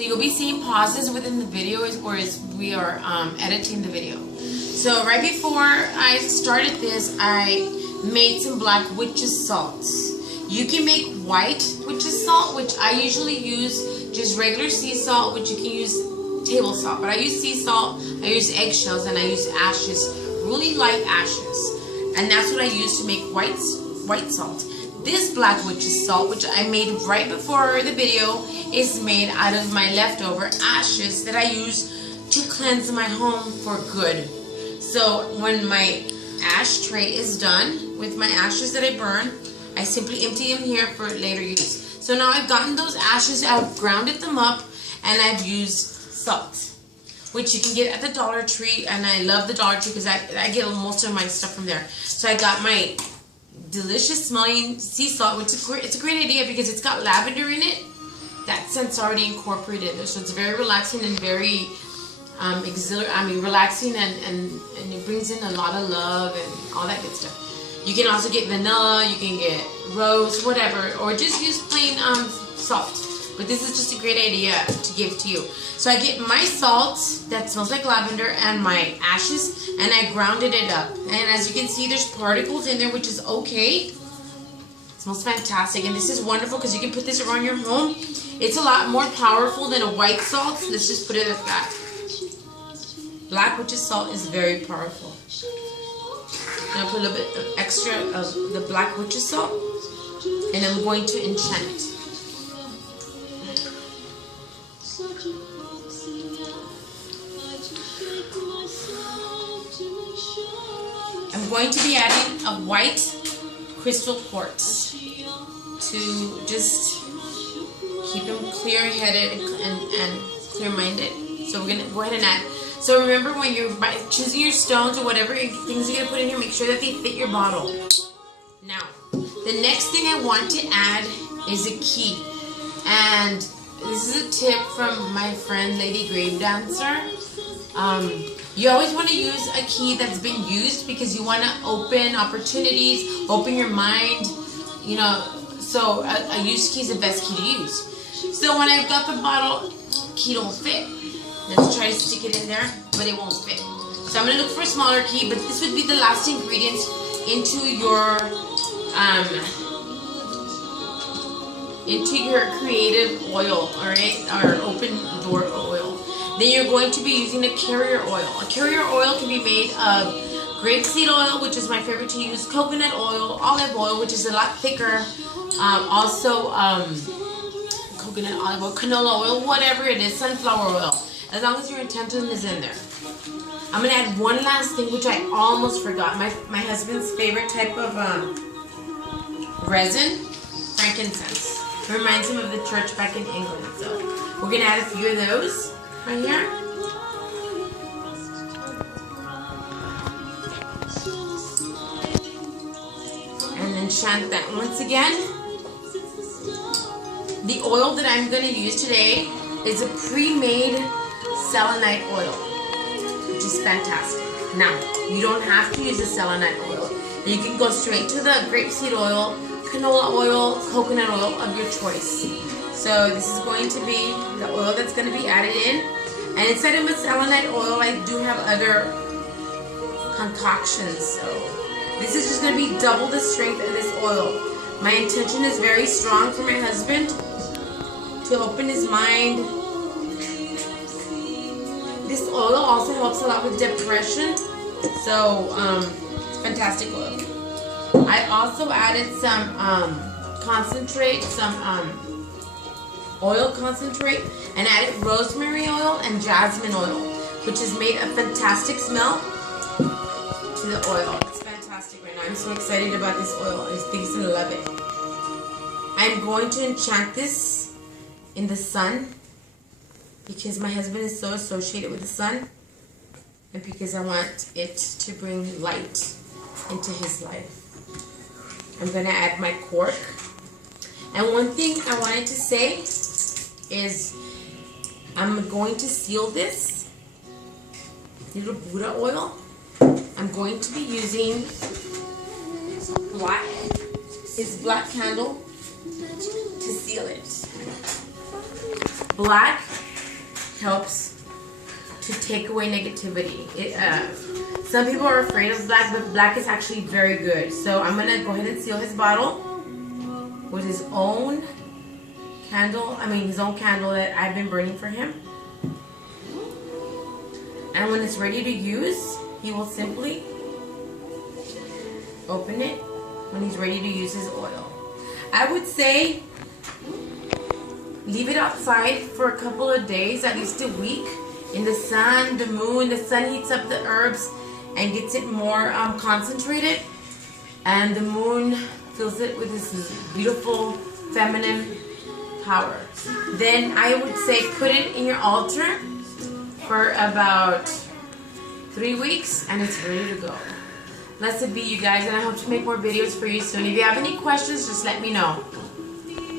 So you'll be seeing pauses within the video as we are editing the video. So right before I started this, I made some black witch's salt. You can make white witch's salt, which I usually use just regular sea salt, which you can use table salt. But I use sea salt, I use eggshells, and I use ashes, really light ashes. And that's what I use to make white salt. This black witch's salt, which I made right before the video, is made out of my leftover ashes that I use to cleanse my home for good. So when my ash tray is done with my ashes that I burn, I simply empty them here for later use. So now I've gotten those ashes, I've grounded them up, and I've used salt, which you can get at the Dollar Tree, and I love the Dollar Tree because I get most of my stuff from there. So I got my delicious smelling sea salt, which it's a great idea because it's got lavender in it. That scent's already incorporated there, so it's very relaxing and very relaxing, and it brings in a lot of love and all that good stuff. You can also get vanilla, you can get rose, whatever, or just use plain salt. But this is just a great idea to give to you. So I get my salt that smells like lavender and my ashes, and I grounded it up. And as you can see, there's particles in there, which is okay. It smells fantastic, and this is wonderful because you can put this around your home. It's a lot more powerful than a white salt. Let's just put it at that. Black witch's salt is very powerful. I'm going to put a little bit of extra of the black witch's salt, and I'm going to enchant it. I'm going to be adding a white crystal quartz to just keep them clear-headed and clear-minded. So we're going to go ahead and add. So remember, when you're choosing your stones or whatever things you're going to put in here, make sure that they fit your bottle. Now, the next thing I want to add is a key. And this is a tip from my friend Lady Grave Dancer. You always want to use a key that's been used because you want to open opportunities, open your mind, you know. So a used key is the best key to use. So when I've got the bottle, key don't fit. Let's try to stick it in there, but it won't fit. So I'm going to look for a smaller key, but this would be the last ingredient into your creative oil, alright, or open door oil. Then you're going to be using a carrier oil. A carrier oil can be made of grapeseed oil, which is my favorite to use, coconut oil, olive oil, which is a lot thicker, coconut olive oil, canola oil, whatever it is, sunflower oil, as long as your intention is in there. I'm going to add one last thing, which I almost forgot. My husband's favorite type of resin, frankincense. It reminds him of the church back in England. So we're going to add a few of those right here. And enchant that once again. The oil that I'm going to use today is a pre-made selenite oil, which is fantastic. Now, you don't have to use the selenite oil. You can go straight to the grapeseed oil, canola oil, coconut oil of your choice. So this is going to be the oil that's going to be added in. And instead of a selenite oil, I do have other concoctions. So this is just going to be double the strength of this oil. My intention is very strong for my husband to open his mind. This oil also helps a lot with depression. So it's fantastic oil. I also added some concentrate, some oil concentrate, and added rosemary oil and jasmine oil, which has made a fantastic smell to the oil. It's fantastic right now. I'm so excited about this oil. I think he's going to love it. I'm going to enchant this in the sun because my husband is so associated with the sun, and because I want it to bring light into his life. I'm going to add my cork. And one thing I wanted to say is I'm going to seal this little Buddha oil. I'm going to be using black candle to seal it. Black helps to take away negativity. Some people are afraid of black, but black is actually very good. So I'm gonna go ahead and seal his bottle with his own candle. His own candle that I've been burning for him. And when it's ready to use, he will simply open it when he's ready to use his oil. I would say leave it outside for a couple of days, at least a week, in the sun, the moon. The sun heats up the herbs and gets it more concentrated, and the moon fills it with this beautiful feminine power. Then I would say put it in your altar for about 3 weeks, and it's ready to go. Blessed be you guys, and I hope to make more videos for you soon. If you have any questions, just let me know.